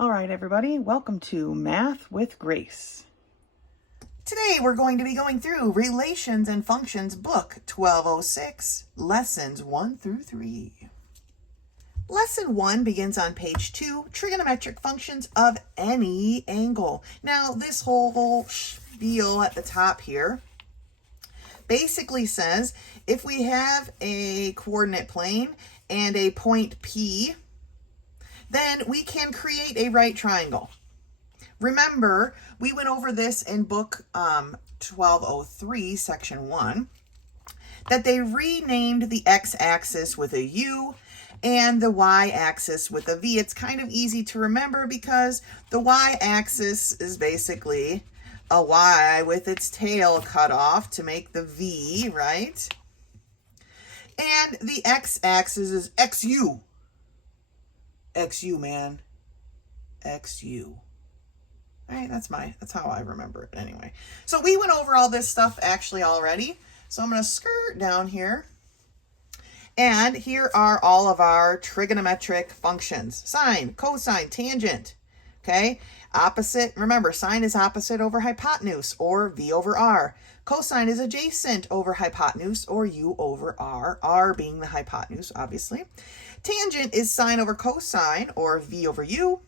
All right, everybody, welcome to Math with Grace. Today we're going to be going through Relations and Functions, Book 1206, Lessons 1 through 3. Lesson 1 begins on page 2, Trigonometric Functions of Any Angle. Now, this whole spiel at the top here basically says if we have a coordinate plane and a point P, then we can create a right triangle. Remember, we went over this in book 1203, section 1, that they renamed the x-axis with a U and the y-axis with a V. It's kind of easy to remember because the y-axis is basically a Y with its tail cut off to make the V, right? And the x-axis is XU. XU, man. XU. Right, that's how I remember it anyway. So we went over all this stuff actually already. So I'm going to skirt down here. And here are all of our trigonometric functions. Sine, cosine, tangent. Okay? Opposite, remember, sine is opposite over hypotenuse, or V over R. Cosine is adjacent over hypotenuse, or U over R. R being the hypotenuse, obviously. Tangent is sine over cosine, or V over U.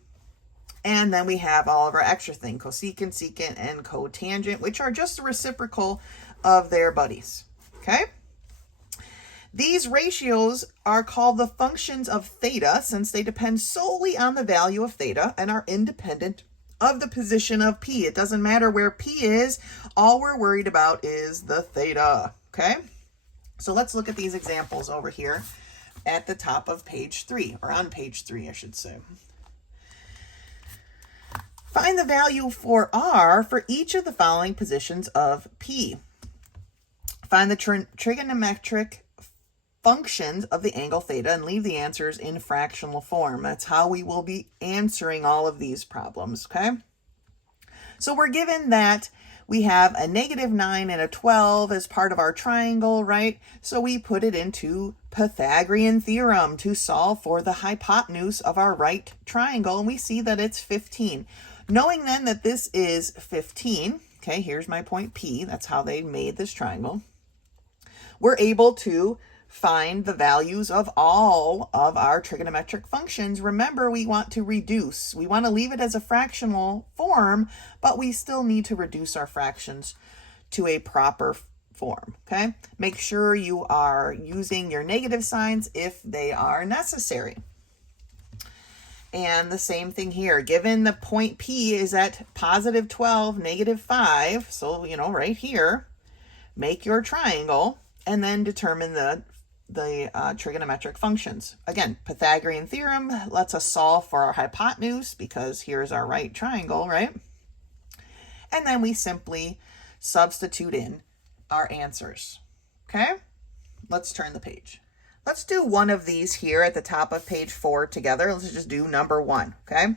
And then we have all of our extra things, cosecant, secant, and cotangent, which are just the reciprocal of their buddies. Okay? These ratios are called the functions of theta, since they depend solely on the value of theta and are independent of the position of P. It doesn't matter where P is. All we're worried about is the theta. Okay? So let's look at these examples over here at the top of page 3, or on page 3, I should say. Find the value for R for each of the following positions of P. Find the trigonometric functions of the angle theta and leave the answers in fractional form. That's how we will be answering all of these problems, okay? So we're given that we have a -9 and a 12 as part of our triangle, right? So we put it into Pythagorean theorem to solve for the hypotenuse of our right triangle, and we see that it's 15. Knowing then that this is 15, okay, here's my point P, that's how they made this triangle, we're able to find the values of all of our trigonometric functions. Remember, we want to reduce. We want to leave it as a fractional form, but we still need to reduce our fractions to a proper form, okay? Make sure you are using your negative signs if they are necessary. And the same thing here, given the point P is at +12, -5, so, right here, make your triangle and then determine the trigonometric functions. Again, Pythagorean theorem lets us solve for our hypotenuse because here's our right triangle, right? And then we simply substitute in our answers, okay? Let's turn the page. Let's do one of these here at the top of page 4 together. Let's just do number 1, okay?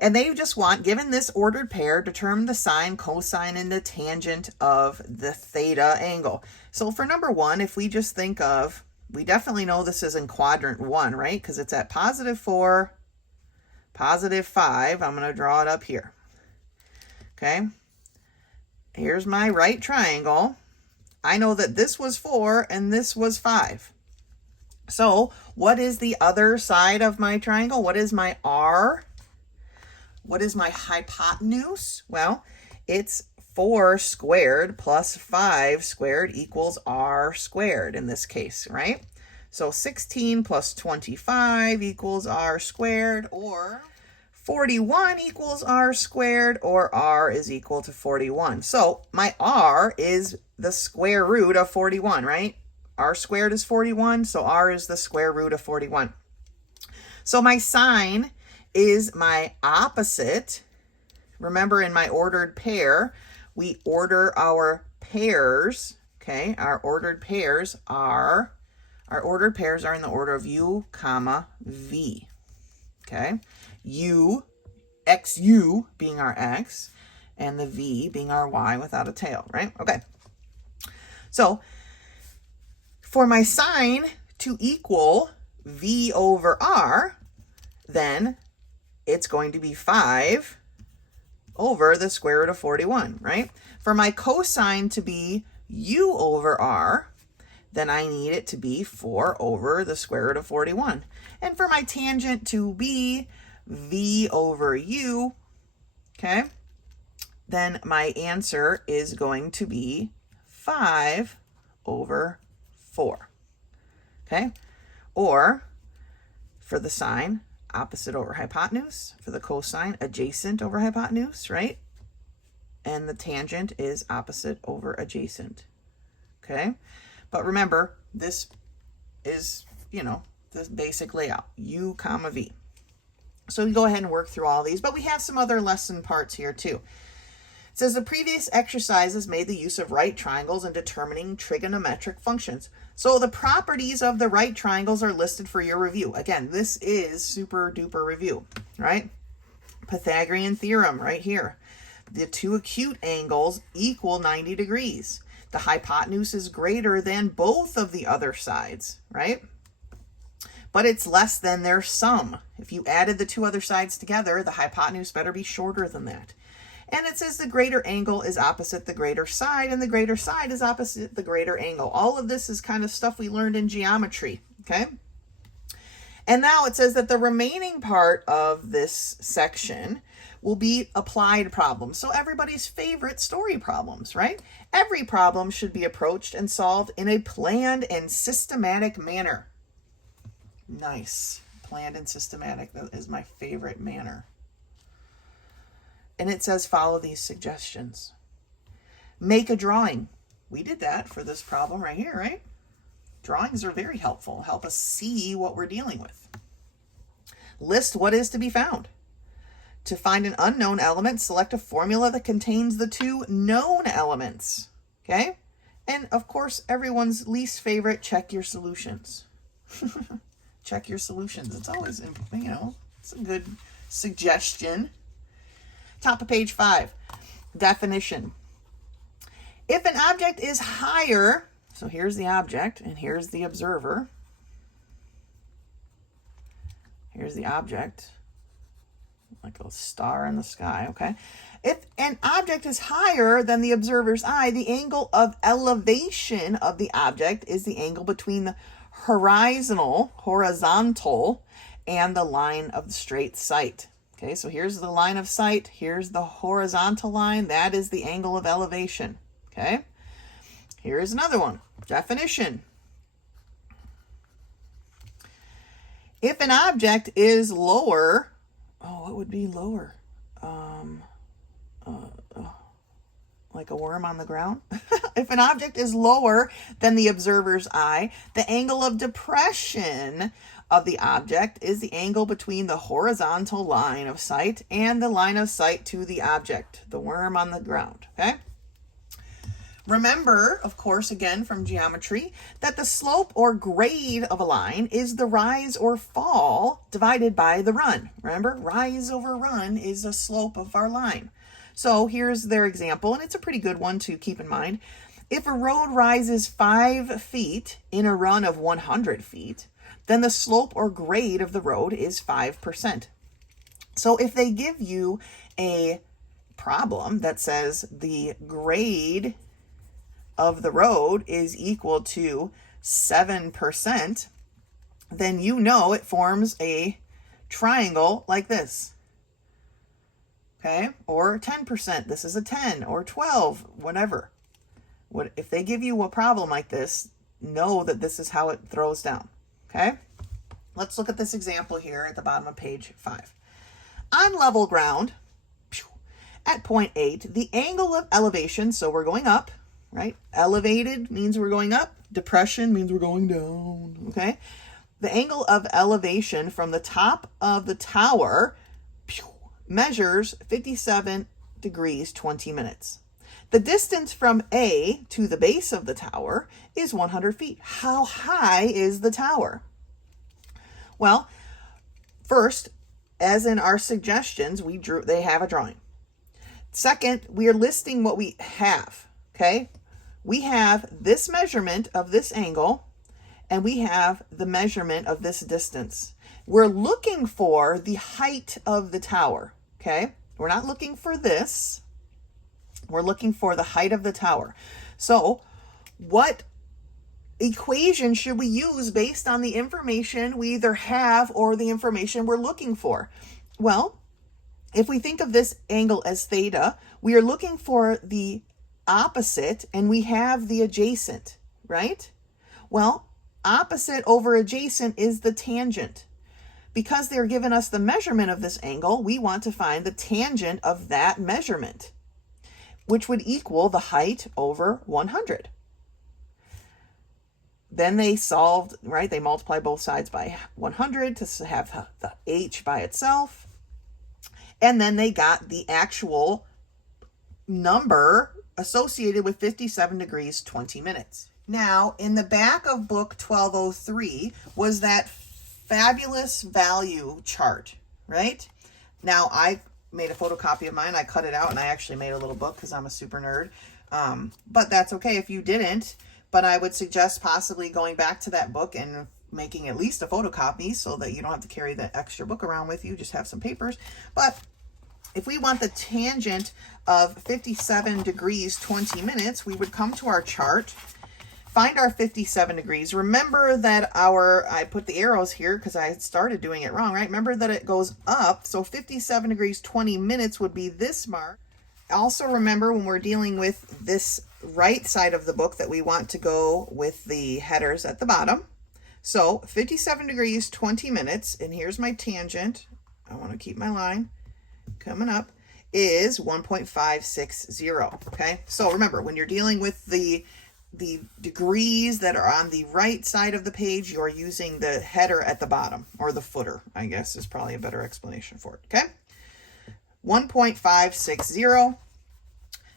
And they just want, given this ordered pair, determine the sine, cosine, and the tangent of the theta angle. So for number 1, if we just think of, we definitely know this is in quadrant 1, right? Because it's at +4, +5. I'm going to draw it up here. Okay? Here's my right triangle. I know that this was 4 and this was 5. So what is the other side of my triangle? What is my R? What is my hypotenuse? Well, it's 4 squared plus 5 squared equals R squared in this case, right? So 16 plus 25 equals R squared, or 41 equals R squared, or R is equal to 41. So my R is the square root of 41, right? R squared is 41, so R is the square root of 41. So my sine is my opposite. Remember, in my ordered pair, we order our pairs, okay? Our ordered pairs are in the order of U, comma, V, okay? U, XU being our X, and the V being our Y without a tail, right? Okay. So for my sine to equal V over R, then it's going to be 5 over the square root of 41, right? For my cosine to be u over r, then I need it to be 4 over the square root of 41. And for my tangent to be v over u, okay, then my answer is going to be 5 over 4, okay? Or for the sine, opposite over hypotenuse. For the cosine, adjacent over hypotenuse, right? And the tangent is opposite over adjacent, okay? But remember, this is, you know, the basic layout, u comma v. So we go ahead and work through all these, but we have some other lesson parts here too. It says the previous exercises made the use of right triangles in determining trigonometric functions. So the properties of the right triangles are listed for your review. Again, this is super duper review, right? Pythagorean theorem right here. The two acute angles equal 90 degrees. The hypotenuse is greater than both of the other sides, right? But it's less than their sum. If you added the two other sides together, the hypotenuse better be shorter than that. And it says the greater angle is opposite the greater side, and the greater side is opposite the greater angle. All of this is kind of stuff we learned in geometry, okay? And now it says that the remaining part of this section will be applied problems. So everybody's favorite story problems, right? Every problem should be approached and solved in a planned and systematic manner. Nice. Planned and systematic. That is my favorite manner. And it says follow these suggestions. Make a drawing. We did that for this problem right here, right? Drawings are very helpful. Help us see what we're dealing with. List what is to be found. To find an unknown element, select a formula that contains the two known elements. Okay? And of course, everyone's least favorite, check your solutions. Check your solutions. It's always, you know, it's a good suggestion. Top of page 5, definition. If an object is higher, so here's the object and here's the observer. Here's the object, like a star in the sky, okay? If an object is higher than the observer's eye, the angle of elevation of the object is the angle between the horizontal, and the line of the straight sight. Okay, so here's the line of sight, here's the horizontal line, that is the angle of elevation, okay? Here's another one, definition. If an object is lower, what would be lower? Like a worm on the ground? If an object is lower than the observer's eye, the angle of depression of the object is the angle between the horizontal line of sight and the line of sight to the object, the worm on the ground, okay? Remember, of course, again from geometry, that the slope or grade of a line is the rise or fall divided by the run. Remember, rise over run is the slope of our line. So here's their example, and it's a pretty good one to keep in mind. If a road rises 5 feet in a run of 100 feet, then the slope or grade of the road is 5%. So if they give you a problem that says the grade of the road is equal to 7%, then you know it forms a triangle like this. Okay, or 10%, this is a 10, or 12, whatever. If they give you a problem like this, know that this is how it throws down. Okay, let's look at this example here at the bottom of page 5. On level ground, at point 8, the angle of elevation, so we're going up, right? Elevated means we're going up. Depression means we're going down, okay? The angle of elevation from the top of the tower measures 57 degrees 20 minutes. The distance from A to the base of the tower is 100 feet. How high is the tower? Well, first, as in our suggestions, they have a drawing. Second, we are listing what we have, okay? We have this measurement of this angle, and we have the measurement of this distance. we're looking for the height of the tower, okay? We're not looking for this. We're looking for the height of the tower. So what equation should we use based on the information we either have or the information we're looking for? Well, if we think of this angle as theta, we are looking for the opposite and we have the adjacent, right? Well, opposite over adjacent is the tangent. Because they're giving us the measurement of this angle, we want to find the tangent of that measurement, which would equal the height over 100. Then they solved, right? They multiply both sides by 100 to have the h by itself. And then they got the actual number associated with 57 degrees, 20 minutes. Now, in the back of book 1203 was that fabulous value chart, right? Now, I made a photocopy of mine. I cut it out and I actually made a little book because I'm a super nerd. But that's okay if you didn't. But I would suggest possibly going back to that book and making at least a photocopy so that you don't have to carry the extra book around with you. Just have some papers. But if we want the tangent of 57 degrees, 20 minutes, we would come to our chart, find our 57 degrees. Remember that I put the arrows here because I started doing it wrong, right? Remember that it goes up. So 57 degrees, 20 minutes would be this mark. Also remember when we're dealing with this right side of the book that we want to go with the headers at the bottom. So 57 degrees, 20 minutes, and here's my tangent. I want to keep my line coming up, is 1.560, okay? So remember, when you're dealing with the degrees that are on the right side of the page, you're using the header at the bottom, or the footer, I guess is probably a better explanation for it, okay? 1.560.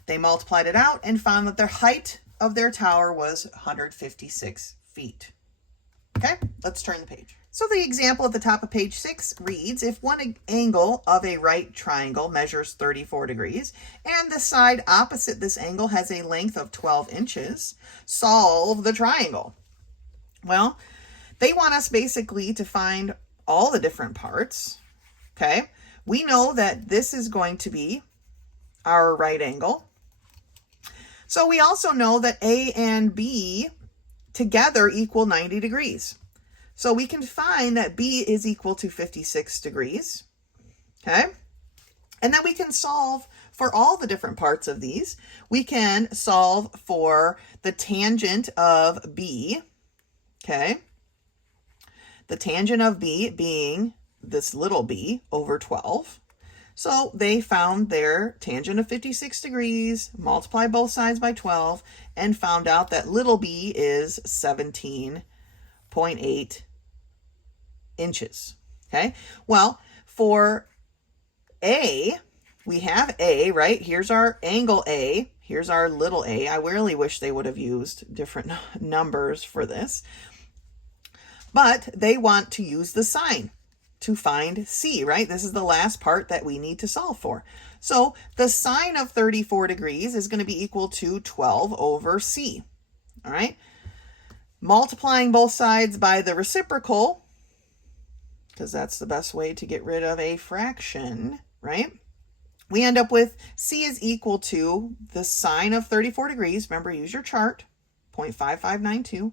They multiplied it out and found that their height of their tower was 156 feet. Okay, let's turn the page. So the example at the top of page 6 reads, if one angle of a right triangle measures 34 degrees and the side opposite this angle has a length of 12 inches, solve the triangle. Well, they want us basically to find all the different parts, okay? We know that this is going to be our right angle. So we also know that A and B together equal 90 degrees. So we can find that B is equal to 56 degrees, okay? And then we can solve for all the different parts of these. We can solve for the tangent of B, okay? The tangent of B being this little b over 12. So they found their tangent of 56 degrees, multiplied both sides by 12, and found out that little b is 17.8 inches. Okay, well, for A, we have A, right? Here's our angle A. Here's our little a. I really wish they would have used different numbers for this. But they want to use the sine to find C, right? This is the last part that we need to solve for. So the sine of 34 degrees is going to be equal to 12 over C. All right. Multiplying both sides by the reciprocal, because that's the best way to get rid of a fraction, right? We end up with C is equal to the sine of 34 degrees. Remember, use your chart, 0.5592,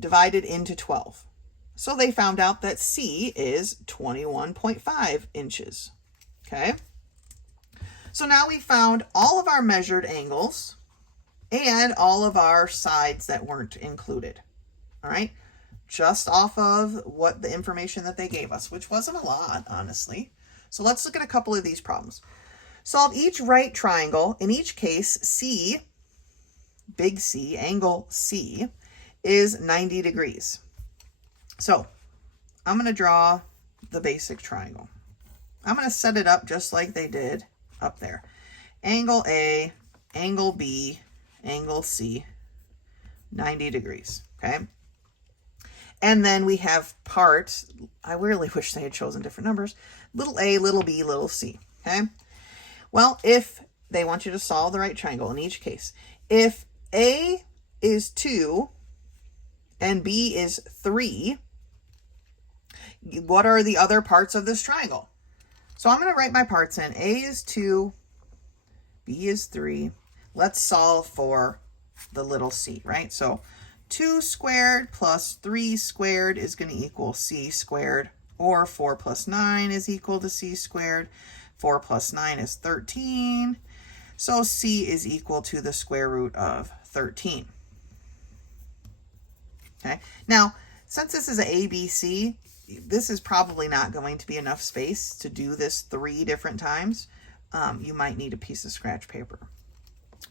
divided into 12. So they found out that C is 21.5 inches. Okay. So now we found all of our measured angles and all of our sides that weren't included. All right. Just off of what the information that they gave us, which wasn't a lot, honestly. So let's look at a couple of these problems. Solve each right triangle. In each case, C, big C, angle C, is 90 degrees. So I'm going to draw the basic triangle. I'm going to set it up just like they did up there. Angle A, angle B, angle C, 90 degrees, okay? And then we have parts. I really wish they had chosen different numbers. Little a, little b, little c, okay? Well, if they want you to solve the right triangle in each case, if A is 2 and B is 3, what are the other parts of this triangle? So I'm going to write my parts in. A is 2, B is 3. Let's solve for the little c, right? So 2 squared plus 3 squared is going to equal c squared, or 4 plus 9 is equal to c squared. 4 plus 9 is 13. So c is equal to the square root of 13. Okay. Now, since this is an ABC, this is probably not going to be enough space to do this 3 different times. You might need a piece of scratch paper.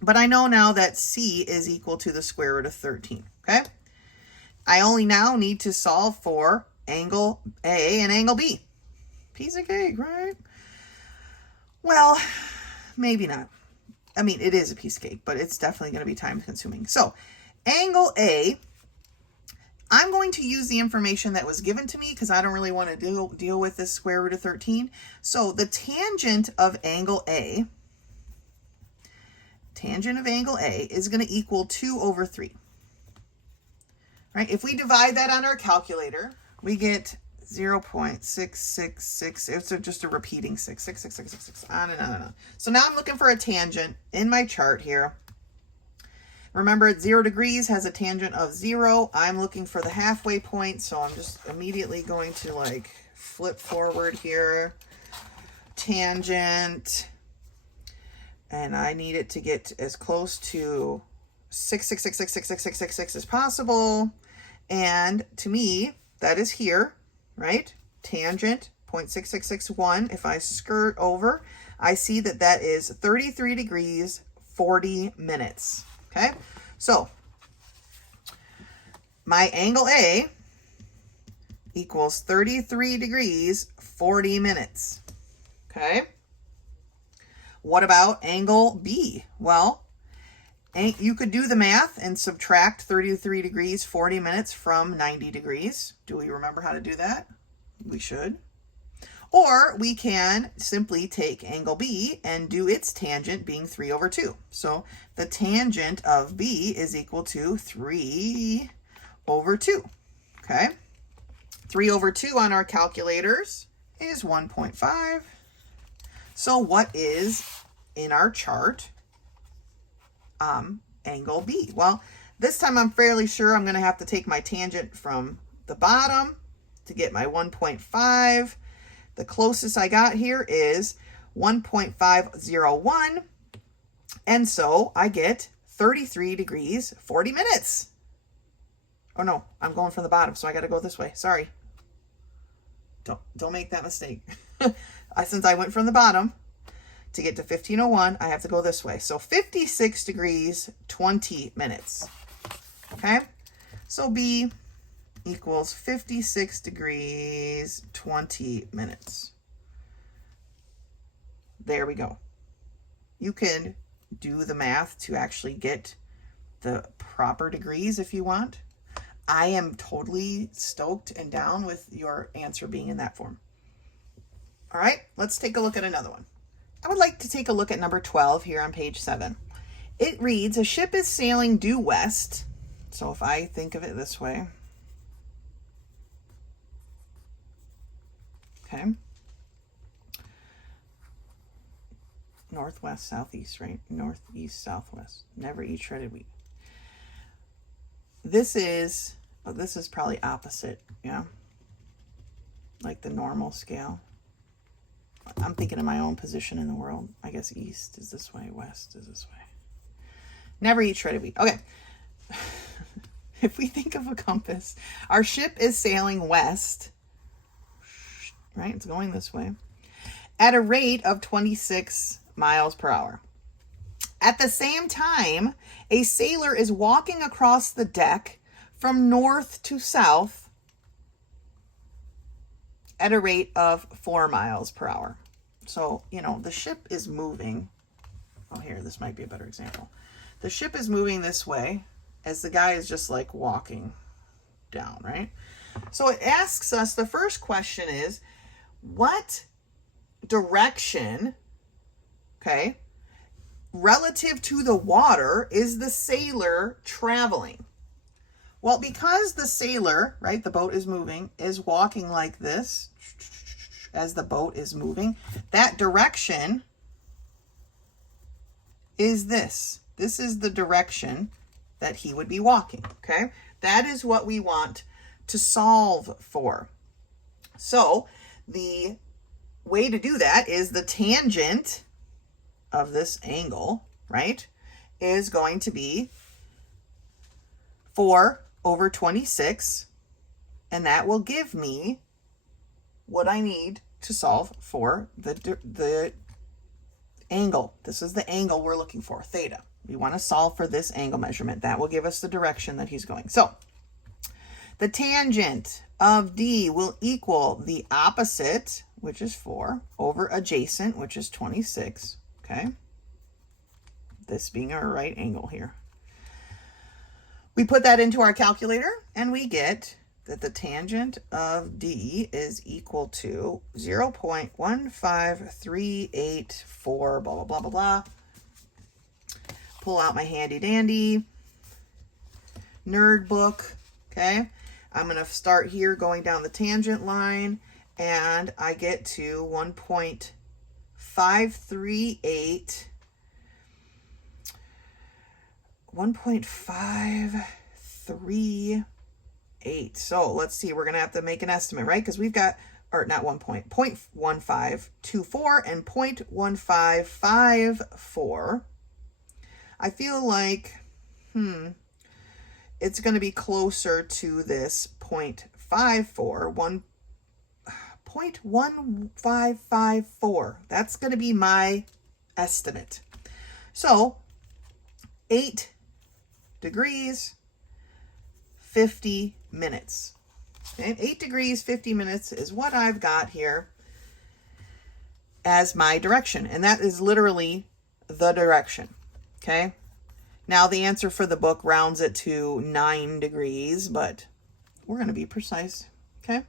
But I know now that c is equal to the square root of 13, okay? I only now need to solve for angle A and angle B. Piece of cake, right? Well, maybe not. I mean, it is a piece of cake, but it's definitely going to be time consuming. So, angle A, I'm going to use the information that was given to me because I don't really want to deal with this square root of 13. So, the tangent of angle A is going to equal 2 over 3. Right? If we divide that on our calculator, we get 0.666. It's just a repeating 6, 6, 6, 6, 6, 6, on and on and on. So now I'm looking for a tangent in my chart here. Remember, at 0 degrees has a tangent of 0. I'm looking for the halfway point, so I'm just immediately going to like flip forward here. Tangent. And I need it to get as close to 666666666 as possible. And to me, that is here, right? Tangent 0.6661. If I skirt over, I see that that is 33 degrees, 40 minutes. Okay, so my angle A equals 33 degrees, 40 minutes. Okay. What about angle B? Well, you could do the math and subtract 33 degrees, 40 minutes from 90 degrees. Do we remember how to do that? We should. Or we can simply take angle B and do its tangent being 3 over 2. So the tangent of B is equal to 3 over 2. Okay. 3 over 2 on our calculators is 1.5. So what is in our chart angle B? Well, this time I'm fairly sure I'm going to have to take my tangent from the bottom to get my 1.5. The closest I got here is 1.501. And so I get 33 degrees, 40 minutes. Oh no, I'm going from the bottom, so I got to go this way. Sorry. Don't make that mistake. Since I went from the bottom to get to 1501, I have to go this way. So 56 degrees, 20 minutes. Okay? So B equals 56 degrees, 20 minutes. There we go. You can do the math to actually get the proper degrees if you want. I am totally stoked and down with your answer being in that form. All right, let's take a look at another one. I would like to take a look at number 12 here on page 7. It reads, a ship is sailing due west. So if I think of it this way. Okay. Northwest, southeast, right? Northeast, southwest. Never eat shredded wheat. This is probably opposite, yeah? Like the normal scale. I'm thinking of my own position in the world. I guess east is this way, west is this way. Never eat shredded wheat. Okay. If we think of a compass, our ship is sailing west, right? It's going this way, at a rate of 26 miles per hour. At the same time, a sailor is walking across the deck from north to south at a rate of 4 miles per hour. So, the ship is moving. Oh, here, this might be a better example. The ship is moving this way as the guy is just like walking down, right? So it asks us, the first question is, what direction, okay, relative to the water is the sailor traveling? Well, because the sailor, right, the boat is moving, is walking like this as the boat is moving, that direction is this. This is the direction that he would be walking, okay? That is what we want to solve for. So the way to do that is the tangent of this angle, right, is going to be 4 over 26, and that will give me what I need to solve for the angle. This is the angle we're looking for, theta. We want to solve for this angle measurement. That will give us the direction that he's going. So the tangent of D will equal the opposite, which is 4, over adjacent, which is 26, okay? This being our right angle here. We put that into our calculator, and we get that the tangent of D is equal to 0.15384, blah, blah, blah, blah, blah. Pull out my handy dandy nerd book, okay? I'm going to start here going down the tangent line, and I get to 1.538, 1.538. So let's see, we're going to have to make an estimate, right? Because we've got, or not 0.1524 and 0.1554. I feel like, it's going to be closer to this 0.54, 0.1554. That's going to be my estimate. So 8 degrees, 50 minutes. Okay? 8 degrees, 50 minutes is what I've got here as my direction. And that is literally the direction. Okay? Now the answer for the book rounds it to 9 degrees, but we're going to be precise. Okay?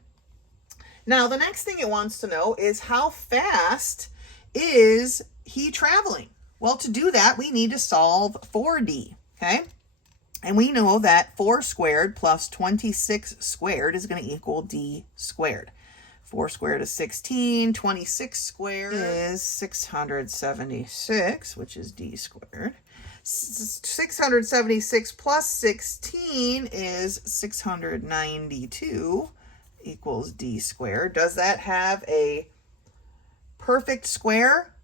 Now the next thing it wants to know is how fast is he traveling? Well, to do that, we need to solve for D. Okay? And we know that 4 squared plus 26 squared is going to equal D squared. 4 squared is 16. 26 squared is 676, which is D squared. 676 plus 16 is 692 equals D squared. Does that have a perfect square?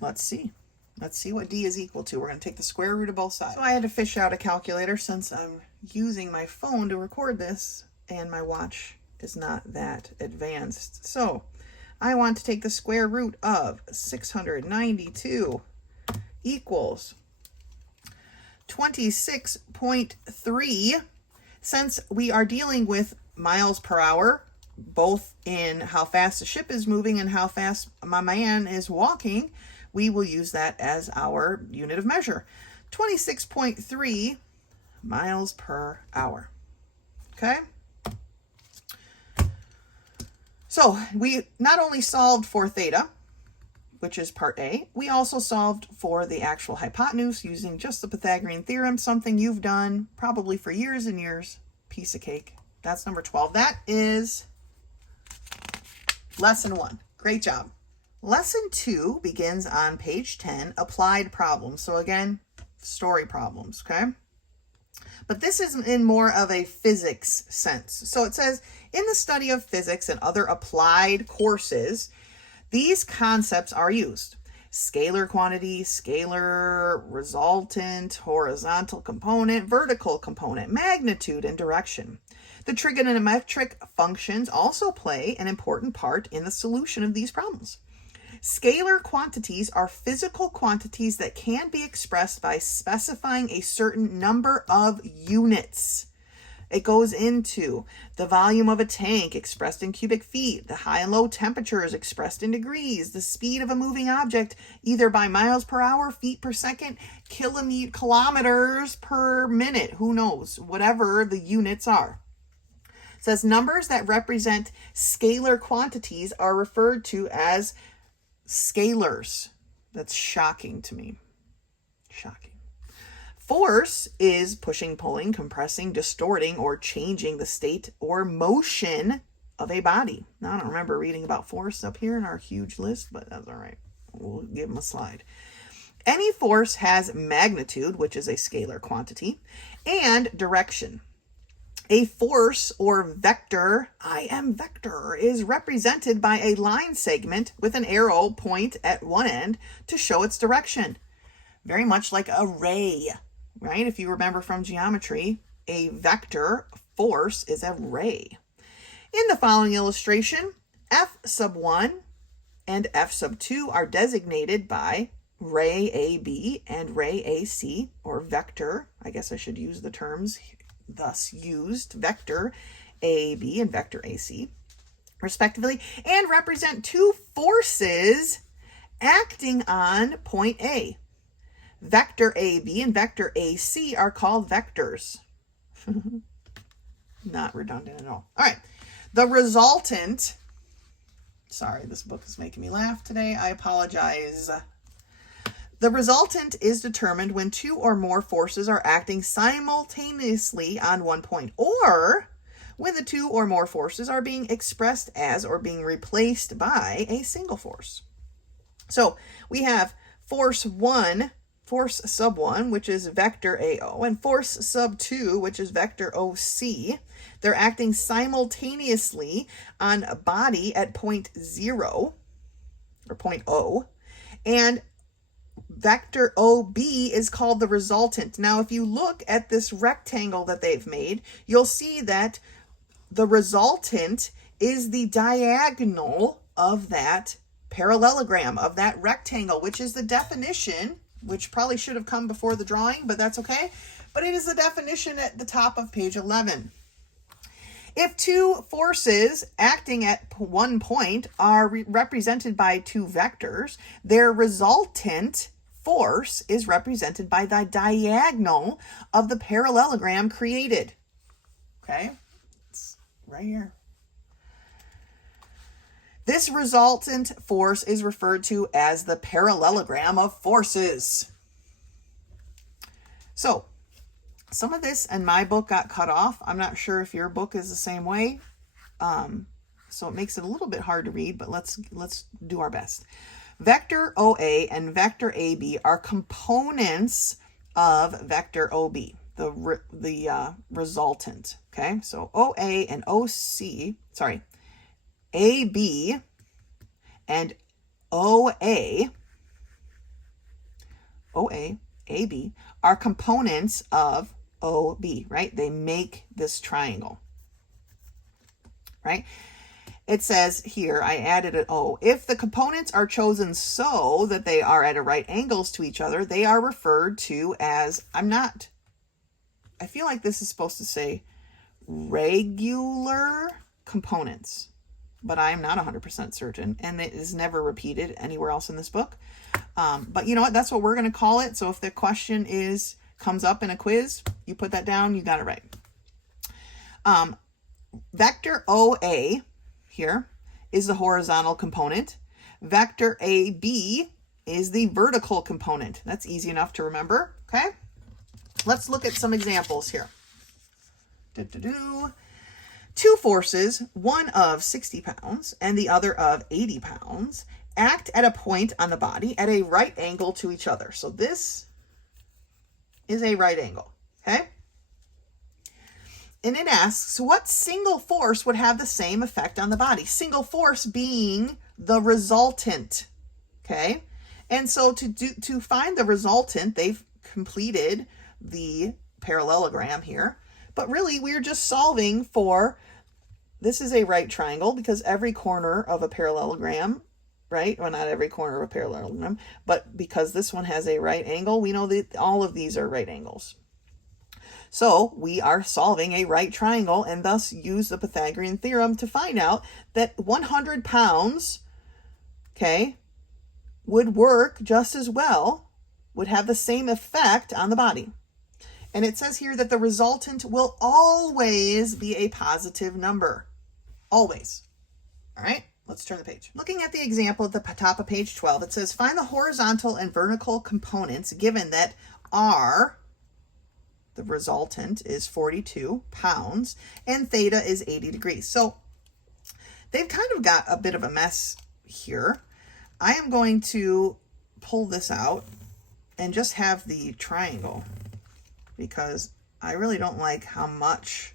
Let's see. Let's see what D is equal to. We're going to take the square root of both sides. So I had to fish out a calculator since I'm using my phone to record this and my watch is not that advanced. So I want to take the square root of 692 equals 26.3. Since we are dealing with miles per hour, both in how fast the ship is moving and how fast my man is walking, we will use that as our unit of measure. 26.3 miles per hour. Okay? So we not only solved for theta, which is part A, we also solved for the actual hypotenuse using just the Pythagorean theorem, something you've done probably for years and years. Piece of cake. That's number 12. That is lesson 1. Great job. Lesson 2 begins on page 10, applied problems. So again, story problems, okay? But this is in more of a physics sense. So it says, in the study of physics and other applied courses, these concepts are used. Scalar quantity, scalar resultant, horizontal component, vertical component, magnitude, and direction. The trigonometric functions also play an important part in the solution of these problems. Scalar quantities are physical quantities that can be expressed by specifying a certain number of units. It goes into the volume of a tank expressed in cubic feet, the high and low temperatures expressed in degrees, the speed of a moving object either by miles per hour, feet per second, kilometers per minute, who knows, whatever the units are. It says numbers that represent scalar quantities are referred to as scalars. That's shocking to me. Shocking. Force is pushing, pulling, compressing, distorting, or changing the state or motion of a body. Now, I don't remember reading about force up here in our huge list, but that's all right. We'll give them a slide. Any force has magnitude, which is a scalar quantity, and direction. A force or vector, IM vector, is represented by a line segment with an arrow point at one end to show its direction. Very much like a ray, right? If you remember from geometry, a vector force is a ray. In the following illustration, F sub 1 and F sub 2 are designated by ray AB and ray AC, or vector. I guess I should use the terms thus used, vector AB and vector AC, respectively, and represent two forces acting on point A. Vector AB and vector AC are called vectors. Not redundant at all. All right. The resultant, sorry, this book is making me laugh today. I apologize. The resultant is determined when two or more forces are acting simultaneously on one point, or when the two or more forces are being expressed as or being replaced by a single force. So we have force sub 1, which is vector AO, and force sub 2, which is vector OC. They're acting simultaneously on a body at point 0, or point O, and vector OB is called the resultant. Now, if you look at this rectangle that they've made, you'll see that the resultant is the diagonal of that parallelogram, of that rectangle, which is the definition, which probably should have come before the drawing, but that's okay. But it is the definition at the top of page 11. If two forces acting at one point are represented by two vectors, their resultant force is represented by the diagonal of the parallelogram created. Okay, it's right here. This resultant force is referred to as the parallelogram of forces. So, some of this in my book got cut off. I'm not sure if your book is the same way. So it makes it a little bit hard to read, but let's do our best. Vector OA and vector AB are components of vector OB, the resultant. Okay, so OA and AB and OA, AB are components of OB, right? They make this triangle, right? It says here, I added an O. If the components are chosen so that they are at right angles to each other, they are referred to as, I feel like this is supposed to say regular components, but I'm not 100% certain, and it is never repeated anywhere else in this book. But you know what? That's what we're going to call it. So if the question comes up in a quiz, you put that down, you got it right. Vector OA here is the horizontal component. Vector AB is the vertical component. That's easy enough to remember, okay? Let's look at some examples here. Two forces, one of 60 pounds and the other of 80 pounds, act at a point on the body at a right angle to each other. So this is a right angle, okay? And it asks, what single force would have the same effect on the body? Single force being the resultant, okay? And so to find the resultant, they've completed the parallelogram here. But really, we're just solving for, this is a right triangle because every corner of a parallelogram, right? Well, not every corner of a parallelogram, but because this one has a right angle, we know that all of these are right angles. So we are solving a right triangle and thus use the Pythagorean theorem to find out that 100 pounds, okay, would work just as well, would have the same effect on the body. And it says here that the resultant will always be a positive number. Always. All right, let's turn the page. Looking at the example at the top of page 12, it says, find the horizontal and vertical components given that R the resultant is 42 pounds, and theta is 80 degrees. So they've kind of got a bit of a mess here. I am going to pull this out and just have the triangle because I really don't like how much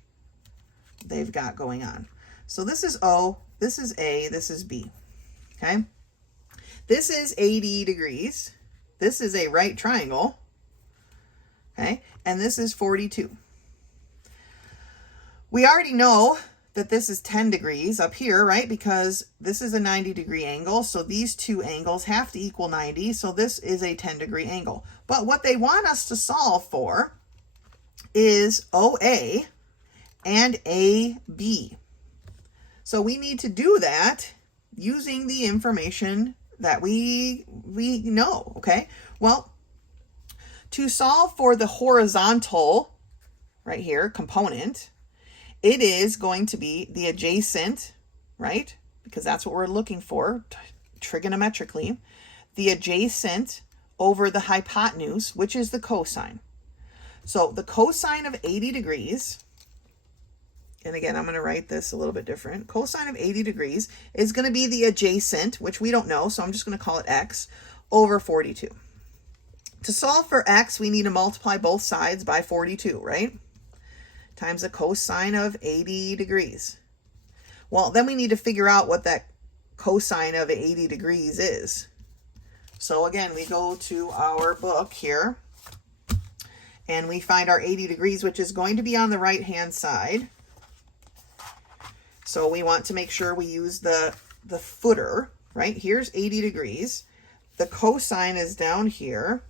they've got going on. So this is O, this is A, this is B, okay? This is 80 degrees. This is a right triangle, okay? And this is 42. We already know that this is 10 degrees up here, right? Because this is a 90-degree angle, so these two angles have to equal 90, so this is a 10-degree angle. But what they want us to solve for is OA and AB. So we need to do that using the information that we know, okay? Well, to solve for the horizontal, right here, component, it is going to be the adjacent, right? Because that's what we're looking for trigonometrically. The adjacent over the hypotenuse, which is the cosine. So the cosine of 80 degrees, and again, I'm going to write this a little bit different. Cosine of 80 degrees is going to be the adjacent, which we don't know, so I'm just going to call it x, over 42. To solve for x, we need to multiply both sides by 42, right? Times the cosine of 80 degrees. Well, then we need to figure out what that cosine of 80 degrees is. So again, we go to our book here, and we find our 80 degrees, which is going to be on the right-hand side. So we want to make sure we use the footer, right? Here's 80 degrees. The cosine is down here.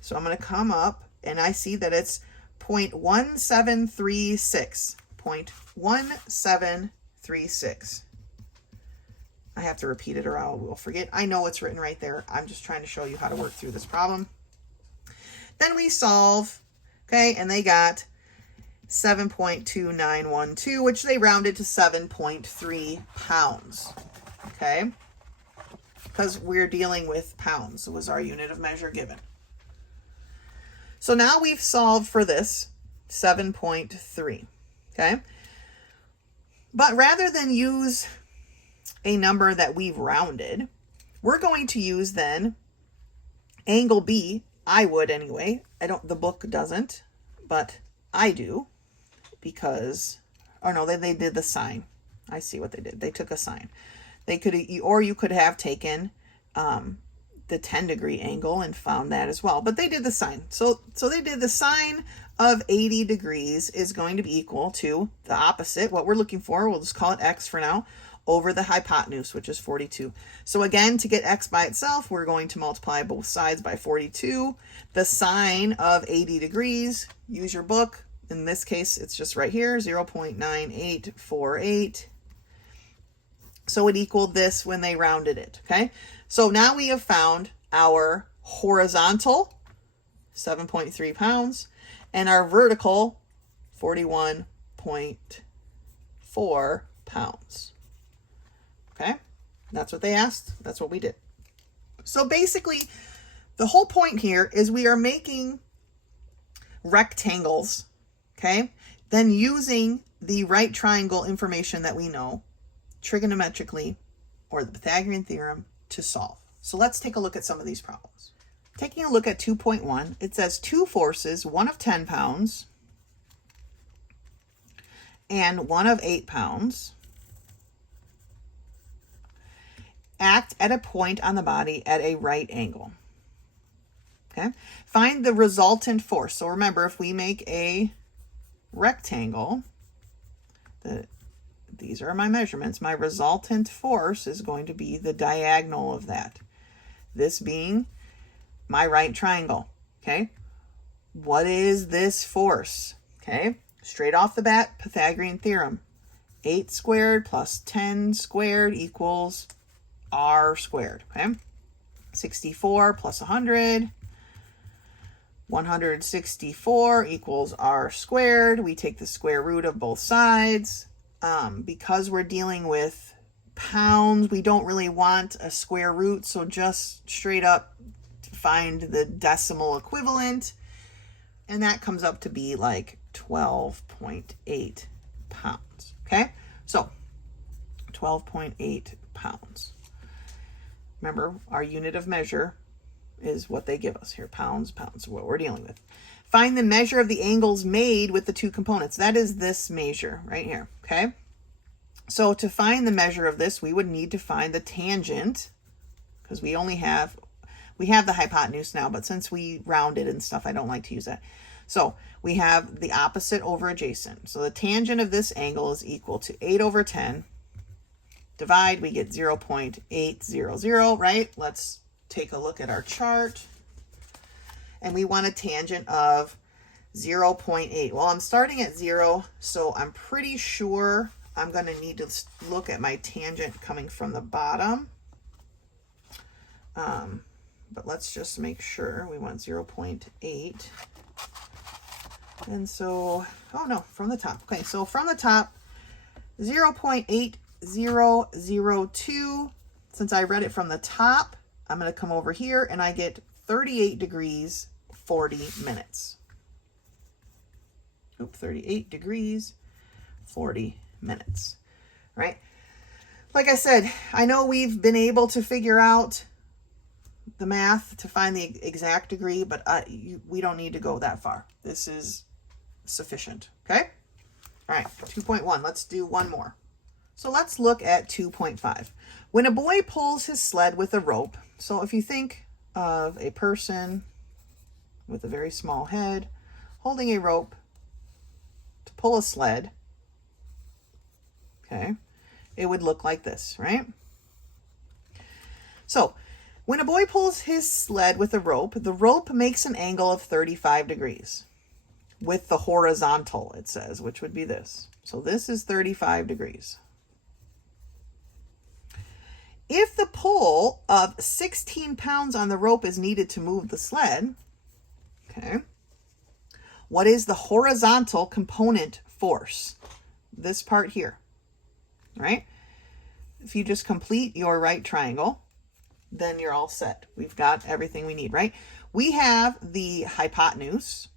So I'm going to come up, and I see that it's 0.1736. 0.1736. I have to repeat it or I will forget. I know it's written right there. I'm just trying to show you how to work through this problem. Then we solve, okay, and they got 7.2912, which they rounded to 7.3 pounds, okay? Because we're dealing with pounds. It was our unit of measure given. So now we've solved for this 7.3, okay? But rather than use a number that we've rounded, we're going to use then angle B. I would anyway. The book doesn't, but I do because, oh no, they did the sine. I see what they did. They took a sine. They could, or you could have taken the 10-degree angle and found that as well, but they did the sine. So they did the sine of 80 degrees is going to be equal to the opposite, what we're looking for, we'll just call it x for now, over the hypotenuse, which is 42. So again, to get x by itself, we're going to multiply both sides by 42. The sine of 80 degrees, use your book. In this case, it's just right here, 0.9848. So it equaled this when they rounded it, okay? So now we have found our horizontal, 7.3 pounds, and our vertical, 41.4 pounds. Okay, that's what they asked. That's what we did. So basically, the whole point here is we are making rectangles, okay? Then using the right triangle information that we know, trigonometrically, or the Pythagorean theorem, to solve. So let's take a look at some of these problems. Taking a look at 2.1, it says two forces, one of 10 pounds and one of 8 pounds, act at a point on the body at a right angle. Okay, find the resultant force. So remember, if we make a rectangle, these are my measurements. My resultant force is going to be the diagonal of that. This being my right triangle. Okay, what is this force? Okay, straight off the bat, Pythagorean theorem. 8 squared plus 10 squared equals r squared. Okay, 64 plus 100. 164 equals r squared. We take the square root of both sides. Because we're dealing with pounds, we don't really want a square root, so just straight up find the decimal equivalent. And that comes up to be like 12.8 pounds. Okay, so 12.8 pounds. Remember, our unit of measure is what they give us here, pounds, what we're dealing with. Find the measure of the angles made with the two components. That is this measure right here, okay? So to find the measure of this, we would need to find the tangent, because we have the hypotenuse now, but since we rounded and stuff, I don't like to use that. So we have the opposite over adjacent. So the tangent of this angle is equal to 8 over 10. Divide, we get 0.800, right? Let's take a look at our chart. And we want a tangent of 0.8. Well, I'm starting at 0, so I'm pretty sure I'm going to need to look at my tangent coming from the bottom. But let's just make sure we want 0.8. And so, oh no, from the top. Okay, so from the top, 0.8002. Since I read it from the top, I'm going to come over here and I get 38 degrees, 40 minutes. 38 degrees, 40 minutes, right? Like I said, I know we've been able to figure out the math to find the exact degree, but we don't need to go that far. This is sufficient, okay? All right, 2.1, let's do one more. So let's look at 2.5. When a boy pulls his sled with a rope, so if you think of a person with a very small head holding a rope to pull a sled, okay, it would look like this, right? So when a boy pulls his sled with a rope, the rope makes an angle of 35 degrees with the horizontal, it says, which would be this. So this is 35 degrees. If the pull of 16 pounds on the rope is needed to move the sled, okay, what is the horizontal component force? This part here, right? If you just complete your right triangle, then you're all set. We've got everything we need, right? We have the hypotenuse,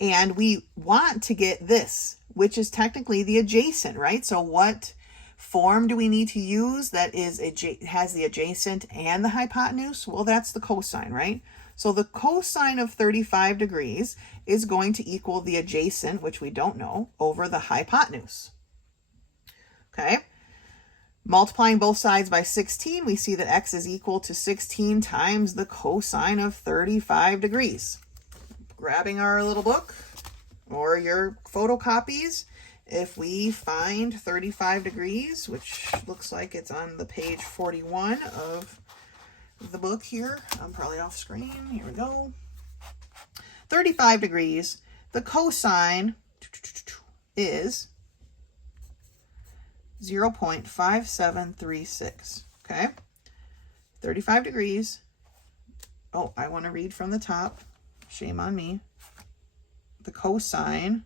and we want to get this, which is technically the adjacent, right? So what form do we need to use that has the adjacent and the hypotenuse? Well, that's the cosine, right? So the cosine of 35 degrees is going to equal the adjacent, which we don't know, over the hypotenuse. Okay? Multiplying both sides by 16, we see that x is equal to 16 times the cosine of 35 degrees. Grabbing our little book or your photocopies, if we find 35 degrees, which looks like it's on the page 41 of the book here, I'm probably off screen, here we go. 35 degrees, the cosine is 0.5736, okay? 35 degrees. Oh, I want to read from the top. Shame on me. The cosine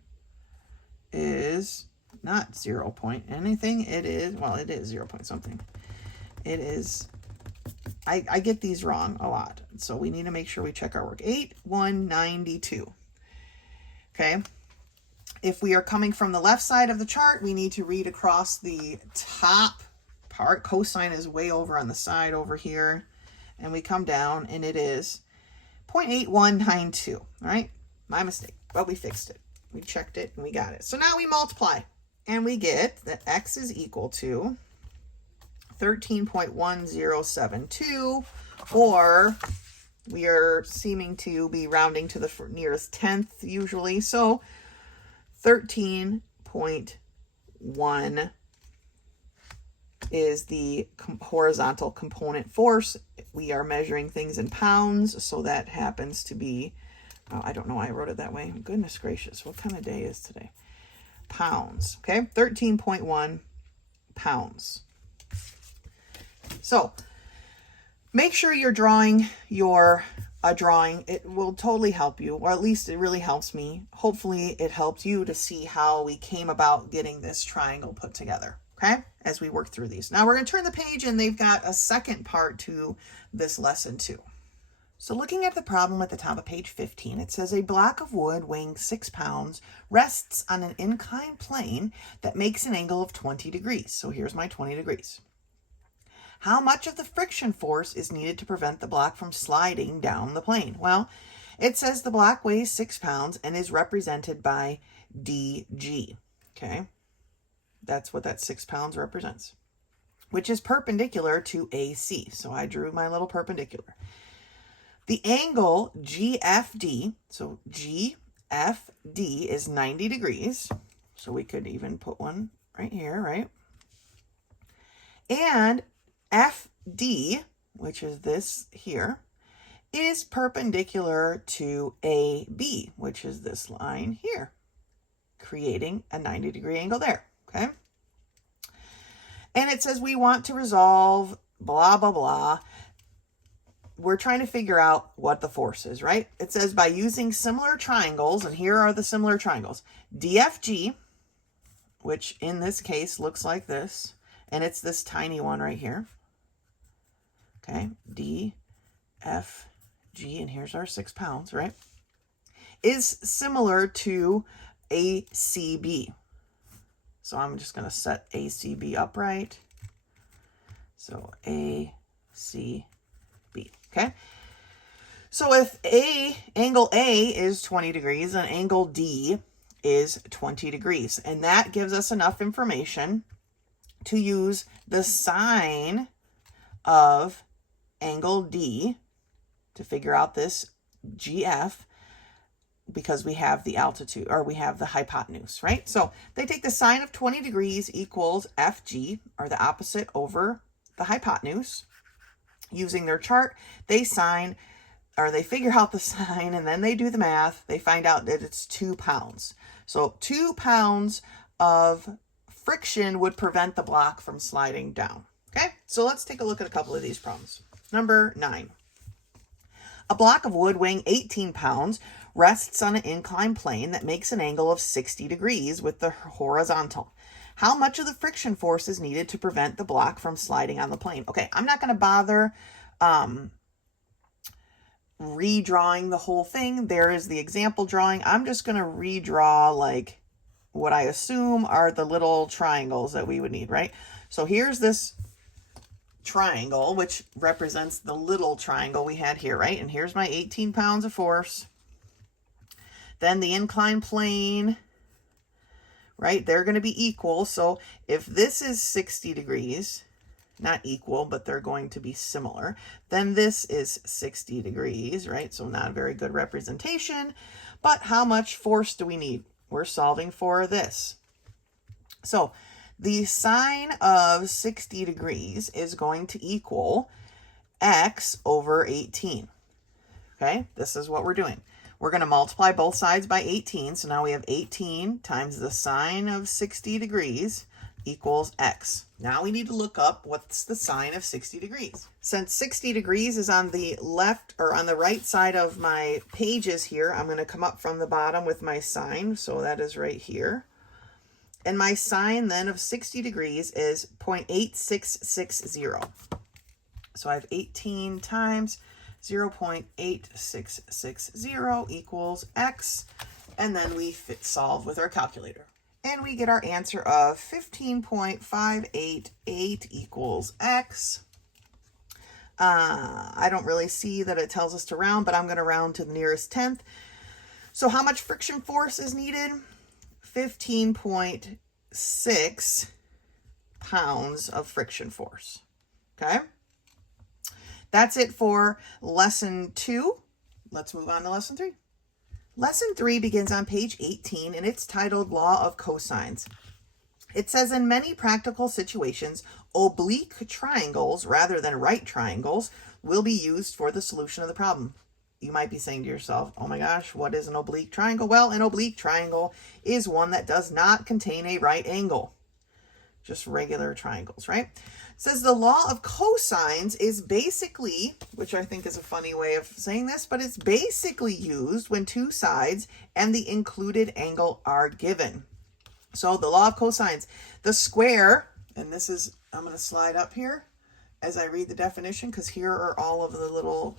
is not 0 point anything. It is, well, it is 0 point something. It is, I get these wrong a lot. So we need to make sure we check our work. 8192. Okay. If we are coming from the left side of the chart, we need to read across the top part. Cosine is way over on the side over here. And we come down and it is 0.8192. All right. My mistake, but we fixed it. We checked it and we got it. So now we multiply and we get that x is equal to 13.1072, or we are seeming to be rounding to the nearest tenth usually. So 13.1 is the horizontal component force. We are measuring things in pounds, so that happens to be, I don't know why I wrote it that way. Goodness gracious, what kind of day is today? Pounds, okay? 13.1 pounds. So make sure you're drawing a drawing. It will totally help you, or at least it really helps me. Hopefully it helped you to see how we came about getting this triangle put together, okay? As we work through these. Now we're going to turn the page and they've got a second part to this lesson too. So looking at the problem at the top of page 15, it says a block of wood weighing 6 pounds rests on an inclined plane that makes an angle of 20 degrees. So here's my 20 degrees. How much of the friction force is needed to prevent the block from sliding down the plane? Well, it says the block weighs 6 pounds and is represented by dg. Okay, that's what that 6 pounds represents, which is perpendicular to AC. So I drew my little perpendicular. The angle GFD, so GFD is 90 degrees. So we could even put one right here, right? And FD, which is this here, is perpendicular to AB, which is this line here, creating a 90-degree angle there, okay? And it says we want to resolve blah, blah, blah. We're trying to figure out what the force is, right? It says by using similar triangles, and here are the similar triangles. DFG, which in this case looks like this, and it's this tiny one right here. Okay, DFG, and here's our 6 pounds, right? Is similar to ACB. So I'm just going to set ACB upright. So ACB. Okay, so if angle A is 20 degrees and angle D is 20 degrees, and that gives us enough information to use the sine of angle D to figure out this GF, because we have the altitude, or we have the hypotenuse, right? So they take the sine of 20 degrees equals FG, or the opposite over the hypotenuse. Using their chart, they figure out the sine, and then they do the math. They find out that it's 2 pounds. So 2 pounds of friction would prevent the block from sliding down. Okay, so let's take a look at a couple of these problems. Number 9. A block of wood weighing 18 pounds rests on an inclined plane that makes an angle of 60 degrees with the horizontal. How much of the friction force is needed to prevent the block from sliding on the plane? Okay, I'm not going to bother redrawing the whole thing. There is the example drawing. I'm just going to redraw like what I assume are the little triangles that we would need, right? So here's this triangle, which represents the little triangle we had here, right? And here's my 18 pounds of force. Then the inclined plane, right? They're going to be equal. So if this is 60 degrees, not equal, but they're going to be similar, then this is 60 degrees, right? So not a very good representation, but how much force do we need? We're solving for this. So the sine of 60 degrees is going to equal x over 18. Okay, this is what we're doing. We're going to multiply both sides by 18. So now we have 18 times the sine of 60 degrees equals x. Now we need to look up what's the sine of 60 degrees. Since 60 degrees is on the left or on the right side of my pages here, I'm going to come up from the bottom with my sine. So that is right here. And my sine then of 60 degrees is 0.8660. So I have 18 times 0.8660 equals x, and then we solve with our calculator. And we get our answer of 15.588 equals x. I don't really see that it tells us to round, but I'm going to round to the nearest tenth. So how much friction force is needed? 15.6 pounds of friction force. Okay? That's it for lesson 2. Let's move on to lesson 3. Lesson 3 begins on page 18, and it's titled Law of Cosines. It says, in many practical situations, oblique triangles rather than right triangles will be used for the solution of the problem. You might be saying to yourself, oh my gosh, what is an oblique triangle? Well, an oblique triangle is one that does not contain a right angle. Just regular triangles, right? It says the law of cosines is basically, which I think is a funny way of saying this, but it's basically used when two sides and the included angle are given. So the law of cosines, the square, and this is, I'm going to slide up here as I read the definition, because here are all of the little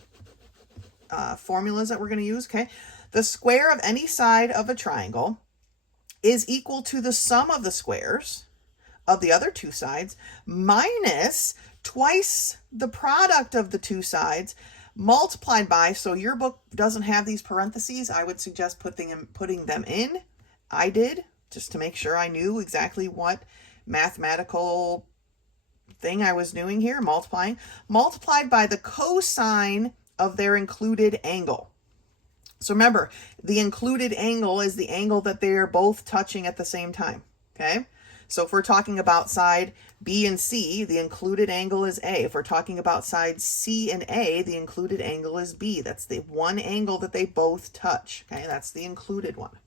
formulas that we're going to use, okay? The square of any side of a triangle is equal to the sum of the squares of the other two sides minus twice the product of the two sides multiplied by, so your book doesn't have these parentheses, I would suggest putting them in. I did, just to make sure I knew exactly what mathematical thing I was doing here, multiplied by the cosine of their included angle. So remember, the included angle is the angle that they are both touching at the same time, okay? So if we're talking about side B and C, the included angle is A. If we're talking about side C and A, the included angle is B. That's the one angle that they both touch, okay? That's the included one.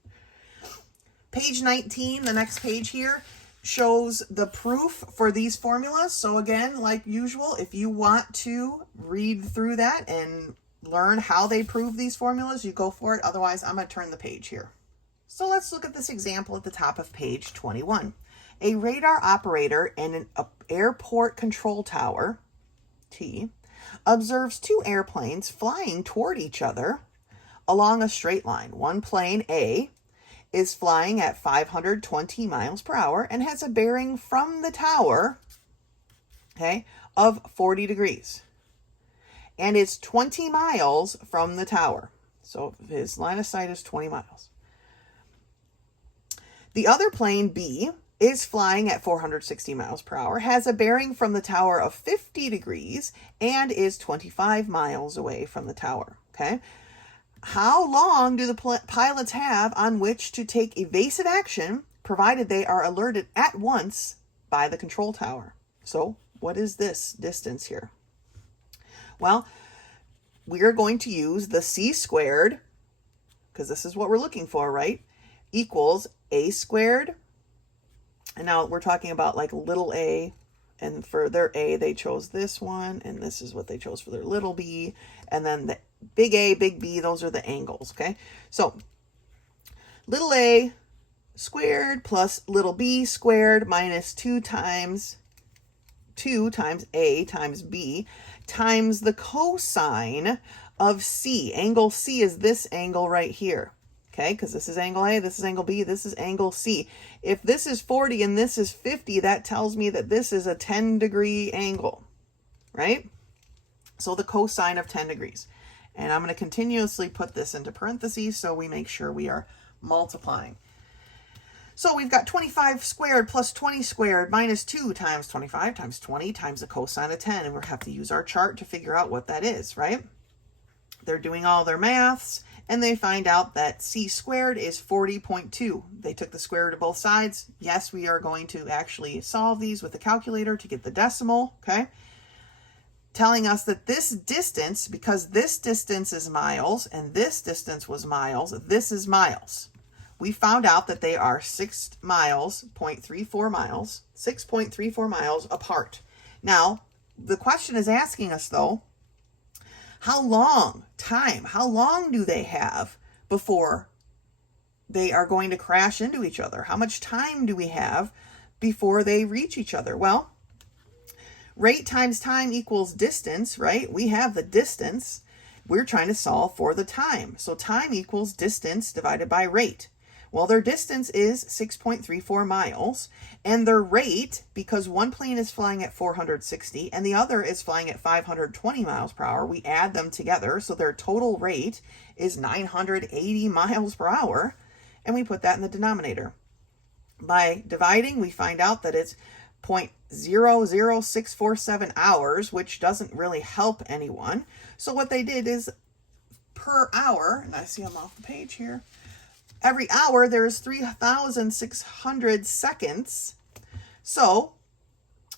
Page 19, the next page here, shows the proof for these formulas. So again, like usual, if you want to read through that and learn how they prove these formulas, you go for it. Otherwise, I'm going to turn the page here. So let's look at this example at the top of page 21. A radar operator in an airport control tower, T, observes two airplanes flying toward each other along a straight line. One plane, A, is flying at 520 miles per hour and has a bearing from the tower, okay, of 40 degrees. And is 20 miles from the tower. So his line of sight is 20 miles. The other plane, B, is flying at 460 miles per hour, has a bearing from the tower of 50 degrees, and is 25 miles away from the tower, okay? How long do the pilots have on which to take evasive action, provided they are alerted at once by the control tower? So what is this distance here? Well, we are going to use the c squared, because this is what we're looking for, right? Equals a squared. And now we're talking about like little a, and for their a, they chose this one, and this is what they chose for their little b. And then the big A, big B, those are the angles, okay? So little a squared plus little b squared minus 2 times a times b times the cosine of c. Angle C is this angle right here, okay? Because this is angle A, this is angle B, this is angle C. If this is 40 and this is 50, that tells me that this is a 10-degree angle, right? So the cosine of 10 degrees. And I'm going to continuously put this into parentheses so we make sure we are multiplying. So we've got 25 squared plus 20 squared minus 2 times 25 times 20 times the cosine of 10. And we'll have to use our chart to figure out what that is, right? They're doing all their maths, and they find out that c squared is 40.2. They took the square root of both sides. Yes, we are going to actually solve these with a calculator to get the decimal, okay? Telling us that this distance, because this distance is miles and this distance was miles, this is miles. We found out that they are 6.34 miles apart. Now, the question is asking us though, how long do they have before they are going to crash into each other? How much time do we have before they reach each other? Well, rate times time equals distance, right? We have the distance. We're trying to solve for the time. So time equals distance divided by rate. Well, their distance is 6.34 miles, and their rate, because one plane is flying at 460 and the other is flying at 520 miles per hour, we add them together, so their total rate is 980 miles per hour, and we put that in the denominator. By dividing, we find out that it's 0.00647 hours, which doesn't really help anyone. So what they did is per hour, and I see I'm off the page here, every hour there's 3,600 seconds. So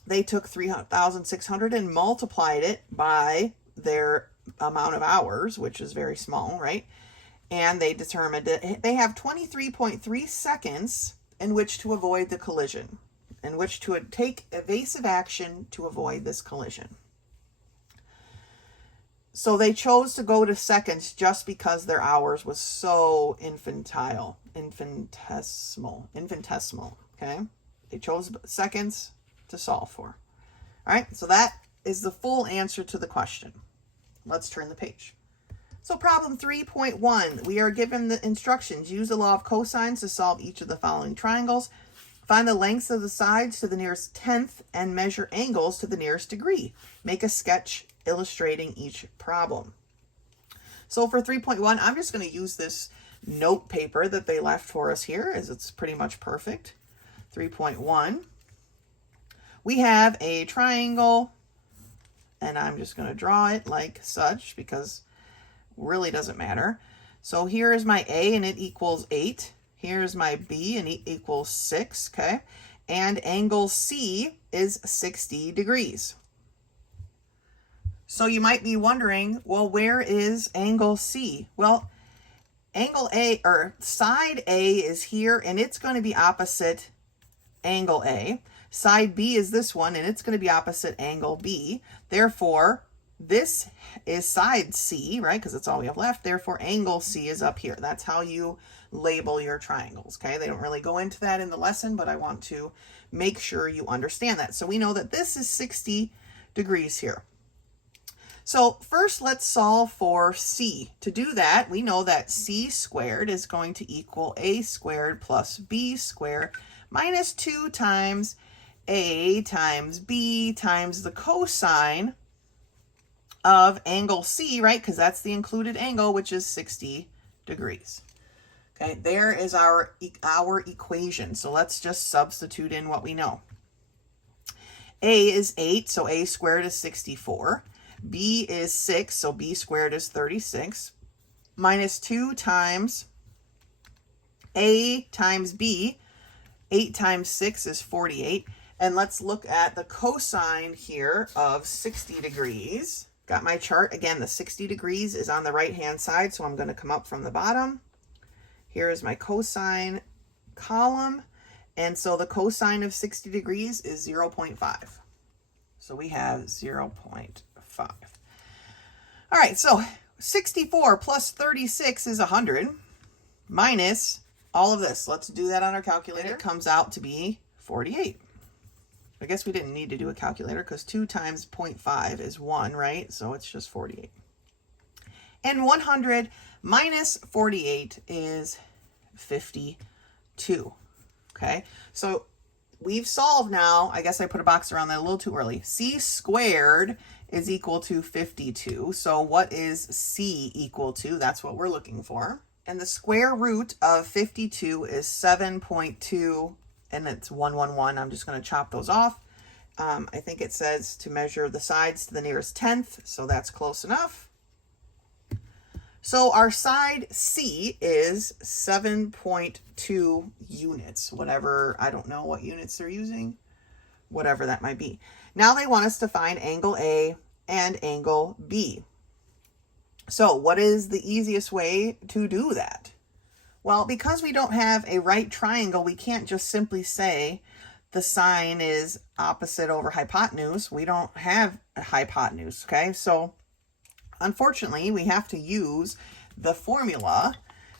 they took 3,600 and multiplied it by their amount of hours, which is very small, right? And they determined that they have 23.3 seconds in which to avoid the collision, in which to take evasive action to avoid this collision. So they chose to go to seconds just because their hours was so infinitesimal, okay? They chose seconds to solve for. All right, so that is the full answer to the question. Let's turn the page. So problem 3.1, we are given the instructions. Use the law of cosines to solve each of the following triangles. Find the lengths of the sides to the nearest tenth and measure angles to the nearest degree. Make a sketch illustrating each problem. So for 3.1, I'm just going to use this note paper that they left for us here, as it's pretty much perfect. 3.1, we have a triangle, and I'm just going to draw it like such because it really doesn't matter. So here is my A, and it equals 8. Here's my B, and it equals 6, okay? And angle C is 60 degrees. So you might be wondering, well, where is angle C? Well, angle A, or side A is here, and it's going to be opposite angle A. Side B is this one, and it's going to be opposite angle B. Therefore, this is side C, right? Because that's all we have left. Therefore, angle C is up here. That's how you label your triangles, okay? They don't really go into that in the lesson, but I want to make sure you understand that. So we know that this is 60 degrees here. So first, let's solve for C. To do that, we know that C squared is going to equal A squared plus B squared minus 2 times A times B times the cosine of angle C, right? Because that's the included angle, which is 60 degrees. Okay, there is our equation. So let's just substitute in what we know. A is 8, so A squared is 64. B is 6, so B squared is 36. Minus 2 times A times B. 8 times 6 is 48. And let's look at the cosine here of 60 degrees. Got my chart. Again, the 60 degrees is on the right-hand side, so I'm going to come up from the bottom. Here is my cosine column. And so the cosine of 60 degrees is 0.5. So we have 0.5. All right, so 64 plus 36 is 100 minus all of this. Let's do that on our calculator. It comes out to be 48. I guess we didn't need to do a calculator because 2 times 0.5 is 1, right? So it's just 48. And 100 minus 48 is 52. Okay, so we've solved now. I guess I put a box around that a little too early. C squared is equal to 52. So what is C equal to? That's what we're looking for. And the square root of 52 is 7.2, and it's 111. I'm just going to chop those off. I think it says to measure the sides to the nearest tenth, so that's close enough. So our side C is 7.2 units, whatever, I don't know what units they're using, whatever that might be. Now they want us to find angle A and angle B. So what is the easiest way to do that? Well, because we don't have a right triangle, we can't just simply say the sine is opposite over hypotenuse. We don't have a hypotenuse, okay? So unfortunately, we have to use the formula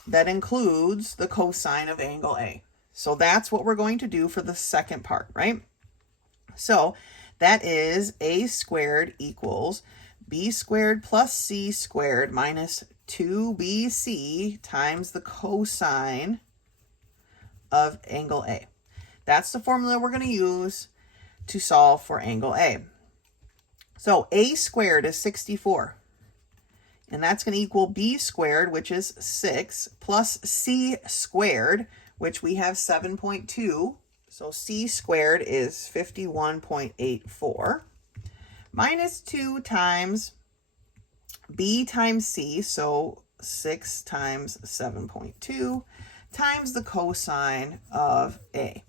that includes the cosine of angle A. So that's what we're going to do for the second part, right? So that is A squared equals B squared plus C squared minus 2BC times the cosine of angle A. That's the formula we're going to use to solve for angle A. So A squared is 64. And that's going to equal B squared, which is 6, plus C squared, which we have 7.2. So C squared is 51.84. Minus 2 times B times C, so 6 times 7.2, times the cosine of A.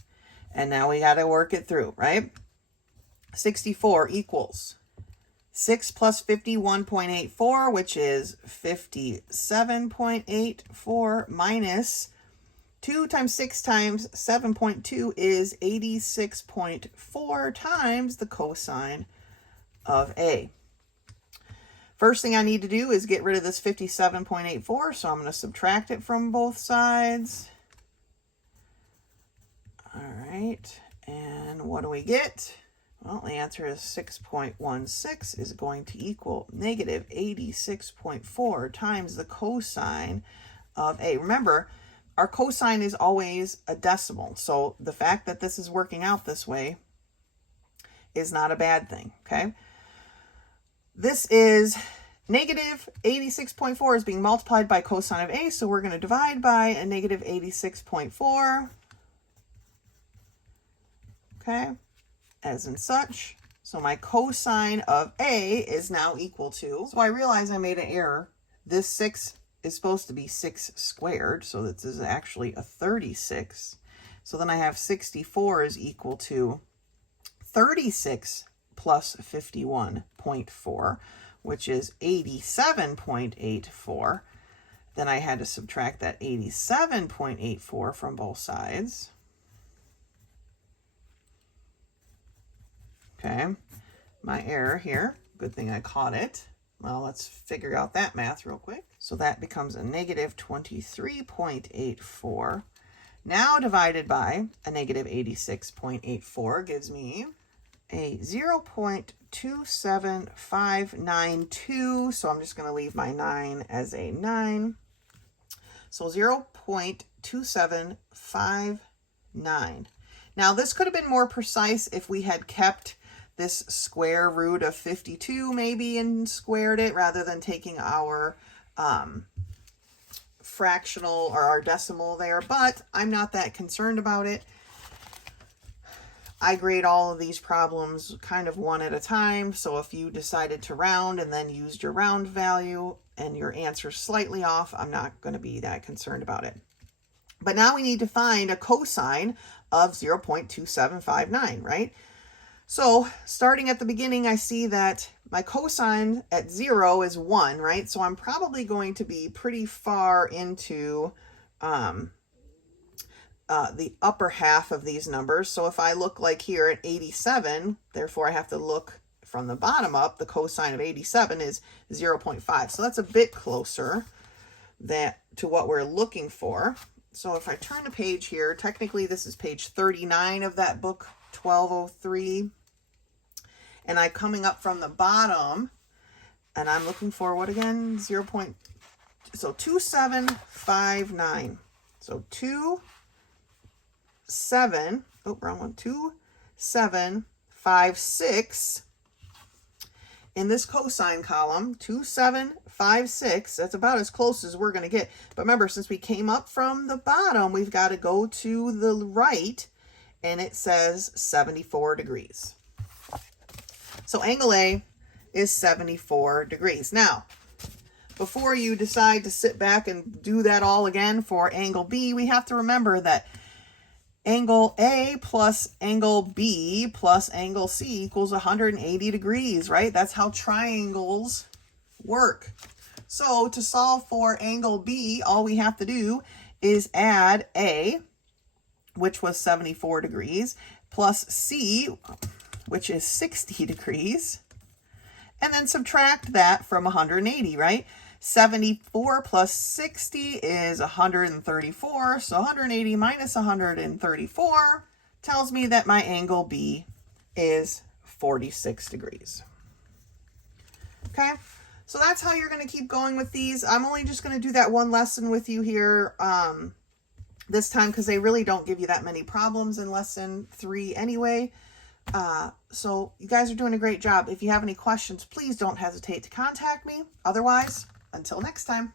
And now we got to work it through, right? 64 equals 6 plus 51.84, which is 57.84, minus 2 times 6 times 7.2 is 86.4 times the cosine of A. First thing I need to do is get rid of this 57.84, so I'm going to subtract it from both sides. All right, and what do we get? Well, the answer is 6.16 is going to equal negative 86.4 times the cosine of A. Remember, our cosine is always a decimal, so the fact that this is working out this way is not a bad thing, okay? This is negative 86.4 is being multiplied by cosine of A, so we're going to divide by a negative 86.4, okay, as in such. So my cosine of A is now equal to, so I realize I made an error. This 6 is supposed to be 6 squared, so this is actually a 36. So then I have 64 is equal to 36 plus 51.4, which is 87.84. Then I had to subtract that 87.84 from both sides. Okay, my error here, good thing I caught it. Well, let's figure out that math real quick. So that becomes a negative 23.84. Now divided by a negative 86.84 gives me a 0.27592. So I'm just going to leave my 9 as a 9. So 0.2759. Now this could have been more precise if we had kept this square root of 52 maybe and squared it rather than taking our fractional or our decimal there, but I'm not that concerned about it. I grade all of these problems kind of one at a time, so if you decided to round and then used your round value and your answer's slightly off, I'm not going to be that concerned about it. But now we need to find a cosine of 0.2759, right? So starting at the beginning, I see that my cosine at 0 is 1, right? So I'm probably going to be pretty far into the upper half of these numbers. So if I look like here at 87, therefore I have to look from the bottom up. The cosine of 87 is 0.5. So that's a bit closer to what we're looking for. So if I turn the page here, technically this is page 39 of that book, 1203. And I'm coming up from the bottom, and I'm looking for what again? 2759. So 2756 in this cosine column, 2756. That's about as close as we're going to get. But remember, since we came up from the bottom, we've got to go to the right, and it says 74 degrees. So angle A is 74 degrees. Now, before you decide to sit back and do that all again for angle B, we have to remember that angle A plus angle B plus angle C equals 180 degrees, right? That's how triangles work. So to solve for angle B, all we have to do is add A, which was 74 degrees, plus C, which is 60 degrees, and then subtract that from 180, right? 74 plus 60 is 134, so 180 minus 134 tells me that my angle B is 46 degrees. Okay, so that's how you're going to keep going with these. I'm only just going to do that one lesson with you here this time because they really don't give you that many problems in lesson 3 anyway. So you guys are doing a great job. If you have any questions, please don't hesitate to contact me. Otherwise, until next time.